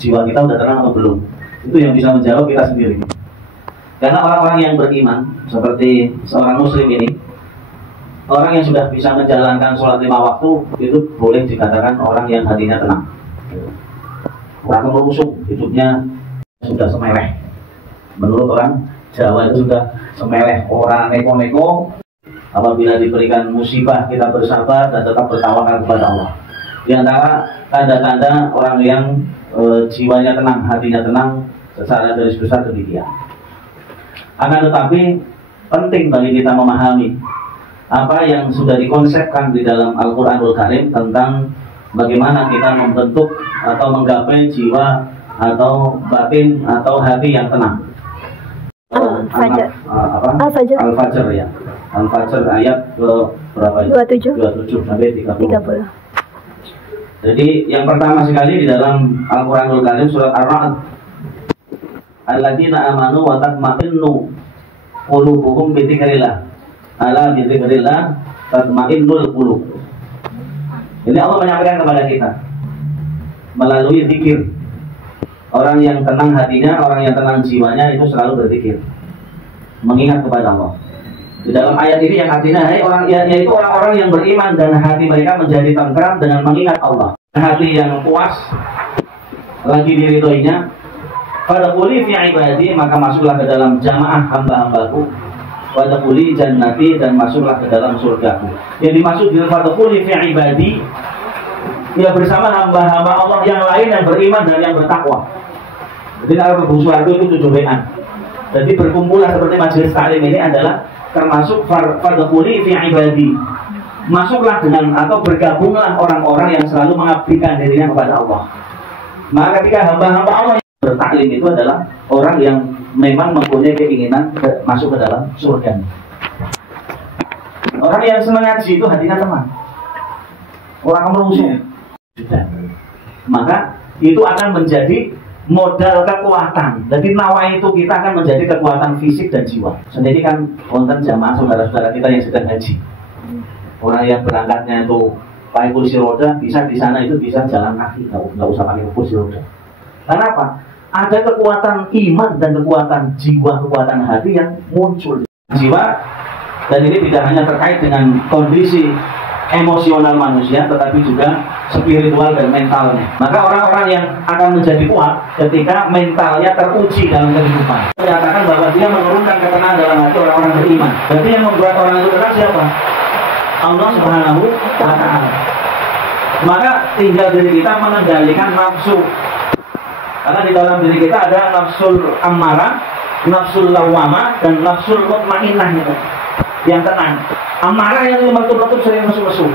jiwa kita udah tenang atau belum. Itu yang bisa menjawab kita sendiri. Karena orang-orang yang beriman seperti seorang muslim ini, orang yang sudah bisa menjalankan sholat 5 waktu, itu boleh dikatakan orang yang hatinya tenang. Orang merusuk, hidupnya sudah semeleh. Menurut orang Jawa itu sudah semeleh, orang neko-neko. Apabila diberikan musibah, kita bersabar dan tetap bertawakal kepada Allah. Di antara tanda-tanda orang yang jiwanya tenang, hatinya tenang, secara garis besar demikian. Akan tetapi penting bagi kita memahami apa yang sudah dikonsepkan di dalam Al-Quranul Karim tentang bagaimana kita membentuk atau menggapai jiwa atau batin atau hati yang tenang. Al-Fajr ya. Al-Fajr ayat ke berapa itu? 27 sampai 30. Jadi yang pertama sekali di dalam Al-Quranul Karim surat Ar-Ra'd, alladzina amanu wa tatma'innu qulubuhum bi dzikrillah. Ala bi dzikrillah tatma'innul qulub. Jadi Allah menyampaikan kepada kita melalui zikir. Orang yang tenang hatinya, orang yang tenang jiwanya itu selalu berzikir, mengingat kepada Allah. Di dalam ayat ini yang artinya yaitu orang-orang yang beriman dan hati mereka menjadi tentram dengan mengingat Allah. Hati yang puas lagi diridhoinya, fadkhuli fi ibadi, maka masuklah ke dalam jamaah hamba-hambaku. Wadkhuli jannati, dan masuklah ke dalam surgaku. Yang dimaksud dengan fadkhuli fi ibadi, ya bersama hamba-hamba Allah yang lain yang beriman dan yang bertakwa. Jadi kalau berbusu itu 7 Jadi berkumpulah seperti majelis taklim ini adalah termasuk fadkhuli fi ibadi. Masuklah dengan atau bergabunglah orang-orang yang selalu mengabdikan dirinya kepada Allah. Maka ketika hamba-hamba Allah yang bertaklim itu adalah orang yang memang mempunyai keinginan masuk ke dalam surga. Orang yang senang ngaji itu hatinya tenang. Orang merusuk. Maka itu akan menjadi modal kekuatan. Jadi nawa itu kita akan menjadi kekuatan fisik dan jiwa. Sendiri kan konten jamaah saudara-saudara kita yang sedang haji. Orang yang berangkatnya itu pakai kursi roda, bisa di sana itu bisa jalan kaki, nggak usah pakai kursi roda. Kenapa? Ada kekuatan iman dan kekuatan jiwa, kekuatan hati yang muncul jiwa. Dan ini tidak hanya terkait dengan kondisi emosional manusia, tetapi juga spiritual dan mentalnya. Maka orang-orang yang akan menjadi kuat ketika mentalnya teruji dalam kehidupan. Menyatakan bahwa dia menurunkan ketenangan dalam hati orang-orang beriman. Jadi yang membuat orang itu tenang siapa? Allah Subhanahu wa Ta'ala. Maka tinggal diri kita mengendalikan nafsu. Karena di dalam diri kita ada nafsul ammarah, nafsul lawamah, dan nafsul mutmainnah yang tenang. Amarah yang letup-letup sering mesu-mesu.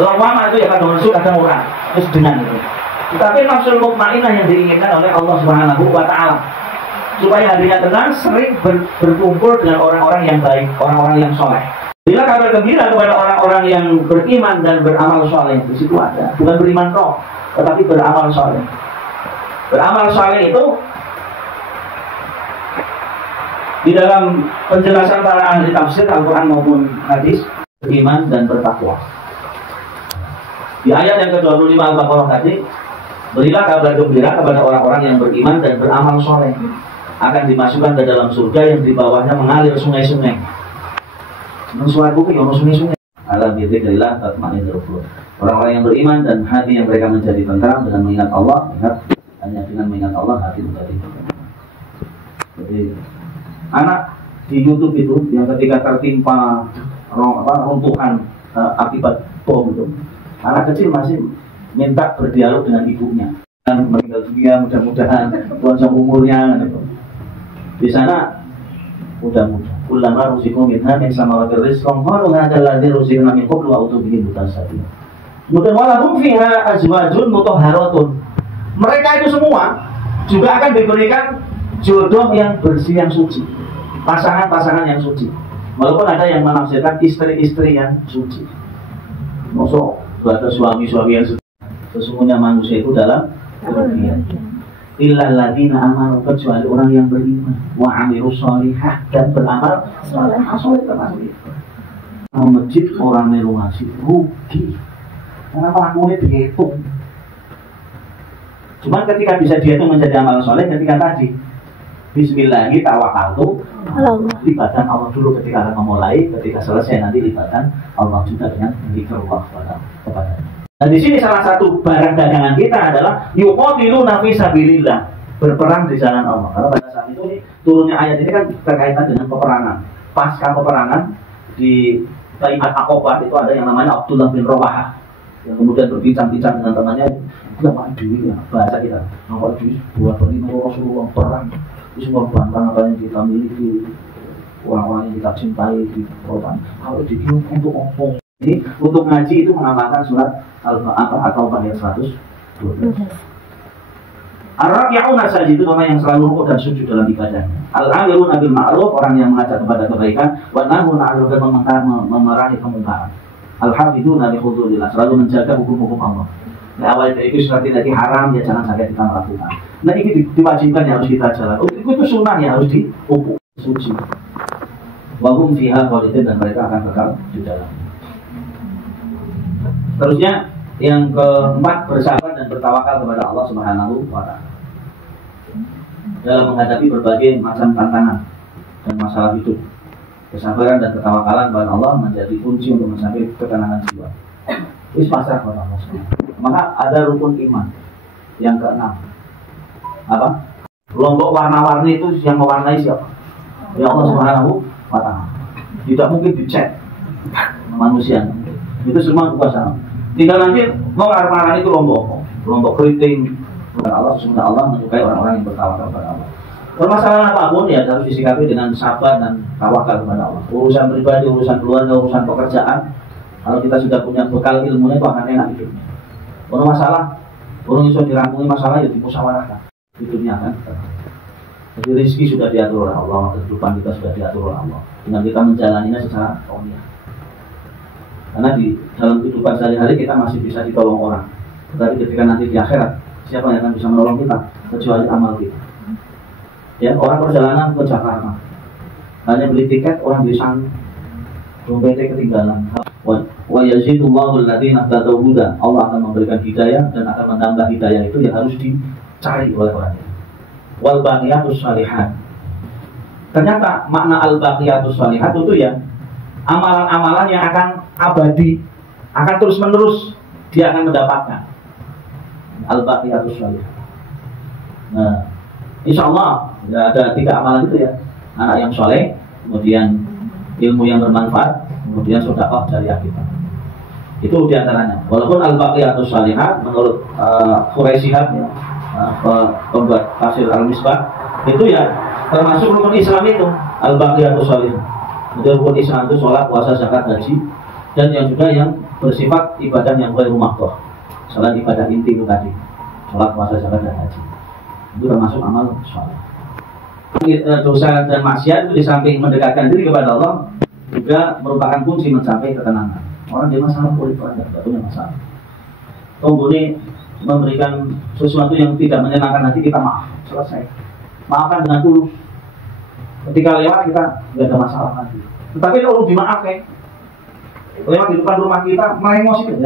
Lawamah itu ya kadang mesu, kadang orang. Terus dengan itu. Tetapi nafsul mutmainnah yang diinginkan oleh Allah Subhanahu wa Ta'ala. Supaya hatinya tenang, sering berkumpul dengan orang-orang yang baik, orang-orang yang soleh. Bila kabar gembira kepada orang-orang yang beriman dan beramal soleh, di situ ada. Bukan beriman roh, tetapi beramal soleh. Beramal soleh itu di dalam penjelasan para ahli tafsir Al-Quran maupun hadis, beriman dan bertakwa. Di ayat yang ke-25 Al-Baqarah tadi, berilah kabar gembira kepada orang-orang yang beriman dan beramal soleh, akan dimasukkan ke dalam surga yang di bawahnya mengalir sungai-sungai. Suatu yang sungai-sungai. Alam dzikrillah tatma'innul qulub. Orang-orang yang beriman dan hati yang mereka menjadi tentram dengan mengingat Allah, hanya dengan mengingat Allah hati menjadi tentram. Jadi anak di YouTube itu yang ketika tertimpa runtuhan akibat bom itu, anak kecil masih minta berdialog dengan ibunya dan meninggal dunia, mudah-mudahan panjang umurnya gitu. Di sana mudah-mudahan ulama rusikum minha min samawati rizqan qalu hadzal ladzi rusiqna min qablu wa utubihi mutasabbi. Kemudian walahum fiha azwajun mutahharatun. Mereka itu semua juga akan diberikan jodoh yang bersih, yang suci. Pasangan-pasangan yang suci. Walaupun ada yang menafsirkan istri-istri yang suci. Maksud ada suami-suami yang suci. Sesungguhnya manusia itu dalam kerugian. Illal ladzina amanu, kecuali orang yang beriman, wa amilus sholihah, dan beramal saleh. Saleh termasuk itu. Masjid orang melu ngasih rugi. Karena pelakunya dihitung. Cuman ketika bisa dia itu menjadi amalan soleh ketika tadi Bismillahi tawakkaltu, libatkan Allah dulu ketika akan memulai, ketika selesai nanti libatkan Allah juga dengan zikrullah kepada. Dan di sini salah satu barang dagangan kita adalah yuqatiluna fi sabilillah, berperang di jalan Allah. Karena pada saat itu turunnya ayat ini kan berkaitan dengan peperangan. Pasca peperangan di Bai'at Aqabah itu ada yang namanya Abdullah bin Rawahah yang kemudian berbincang-bincang dengan temannya, "Apa duit ya bahasa kita? Apa duit buat perlindungan Rasulullah perang? Itu mengorbankan apa yang kita miliki, orang-orang yang kita cintai di korban. Kalau dikirim untuk omong ini untuk ngaji itu mengamalkan surat Al-Baqarah atau ayat 112. Ar-raki'una sajidun itu orang yang selalu rukuk dan sujud dalam ibadahnya. Al-amiruna bil ma'ruf, orang yang mengajak kepada kebaikan, wa nahuna 'anil munkar, memerangi kemungkaran. Al-hafiduna li hududillah, selalu menjaga hukum-hukum Allah. Nah, awal dari itu seperti tadi haram, ya jangan sampai kita melakukan. Nah ini diwajibkan yang harus kita jalan. Itu sunnah yang harus diupuk suci. Wahum fiha khalidin, dan mereka akan kekal di dalam. Terusnya yang keempat, bersabar dan bertawakal kepada Allah Subhanahu wa Ta'ala dalam menghadapi berbagai macam tantangan dan masalah hidup. Kesabaran dan ketawakalan kepada Allah menjadi kunci untuk mencapai ketenangan jiwa. Ini pasrah kepada Allah SWT. Maka ada rukun iman yang keenam. Apa? Kelompok warna-warni itu yang mewarnai siapa? Ya Allah Subhanahu wa Ta'ala. Tidak mungkin dicek manusia. Itu semua kekuasaan. Tinggal nanti mau warna itu kelompok keriting. Bukan Allah, sebenarnya Allah menyukai orang-orang yang bertawakal kepada Allah. Permasalahan apapun ya harus disikapi dengan sabar dan tawakal kepada Allah. Urusan pribadi, urusan keluarga, urusan pekerjaan. Kalau kita sudah punya bekal ilmunya itu akan enak hidupnya. Kalau masalah, kalau bisa dirangkumi masalah ya dimusyawarahkan. Hidupnya kan. Jadi rezeki sudah diatur oleh Allah, kehidupan kita sudah diatur oleh Allah. Dengan kita menjalaninya secara kauniyah. Karena di dalam kehidupan sehari-hari kita masih bisa ditolong orang. Tetapi ketika nanti di akhirat, siapa yang akan bisa menolong kita kecuali amal kita? Ya, orang perjalanan ke Jakarta, hanya beli tiket, orang bisa dompetnya ketinggalan. Wa yazidullahu alladziina ihtadaw huda. Allah akan memberikan hidayah dan akan menambah hidayah itu yang harus dicari oleh orangnya. Wal baqiyatus shalihat. Ternyata makna al baqiyatus shalihat itu ya amalan-amalan yang akan abadi, akan terus-menerus dia akan mendapatkan. Al baqiyatus shalihat. Nah, insya Allah ya, ada 3 amalan itu ya. Anak yang soleh, kemudian ilmu yang bermanfaat, kemudian sedekah jariah kita. Itu diantaranya. Walaupun al-baqiyatus shalihat menurut Quraisy ya, pembuat tafsir Al-Misbah itu ya termasuk rukun Islam itu al-baqiyatus shalihat. Kemudian rukun Islam itu sholat, puasa, zakat, haji, dan yang juga yang bersifat ibadah yang ghairu mahdoh. Selain ibadah inti itu tadi, sholat, puasa, zakat, dan haji. Itu termasuk amal soleh. Dosa dan maksiat itu di samping mendekatkan diri kepada Allah juga merupakan kunci mencapai ketenangan. Orang dia masalah boleh tidak punya masalah. Ini memberikan sesuatu yang tidak menyenangkan hati kita, maaf, selesai. Maafkan dengan tulus. Ketika lewat kita tidak ada masalah lagi. Tetapi kalau dimaafkan, lewat di depan rumah kita melengos itu,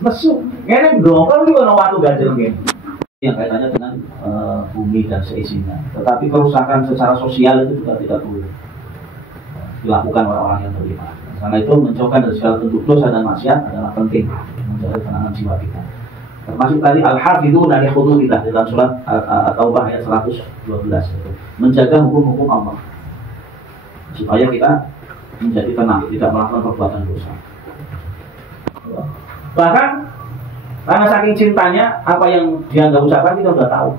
mesum. Kayaknya dong, kalau juga ada waktu ganjil gitu. Yang kaitannya dengan bumi dan seisinya. Tetapi kerusakan secara sosial itu juga tidak boleh dilakukan orang-orang yang beriman. Karena itu menjauhkan dari segala bentuk dosa dan maksiat adalah penting menjaga ketenangan jiwa kita. Termasuk tadi al-hafidhuna li hududillah dalam surat At-Taubah ayat 112. Menjaga hukum-hukum Allah supaya kita menjadi tenang, tidak melakukan perbuatan dosa. Bahkan karena saking cintanya, apa yang dia nggak ucapkan kita udah tahu.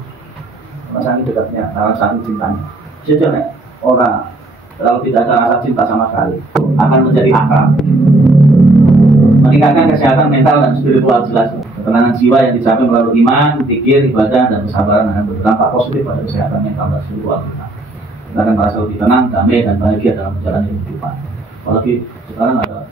Karena saking dekatnya, karena saking cintanya. Jadi orang kalau tidak ada rasa cinta sama sekali akan menjadi akrab. Meningkatkan kesehatan mental dan spiritual jelas. Ketenangan jiwa yang dicapai melalui iman, zikir, ibadah, dan kesabaran akan berdampak positif pada kesehatan mental dan spiritual kita. Kita akan merasa lebih tenang, damai, dan bahagia dalam menjalani kehidupan. Apalagi sekarang ada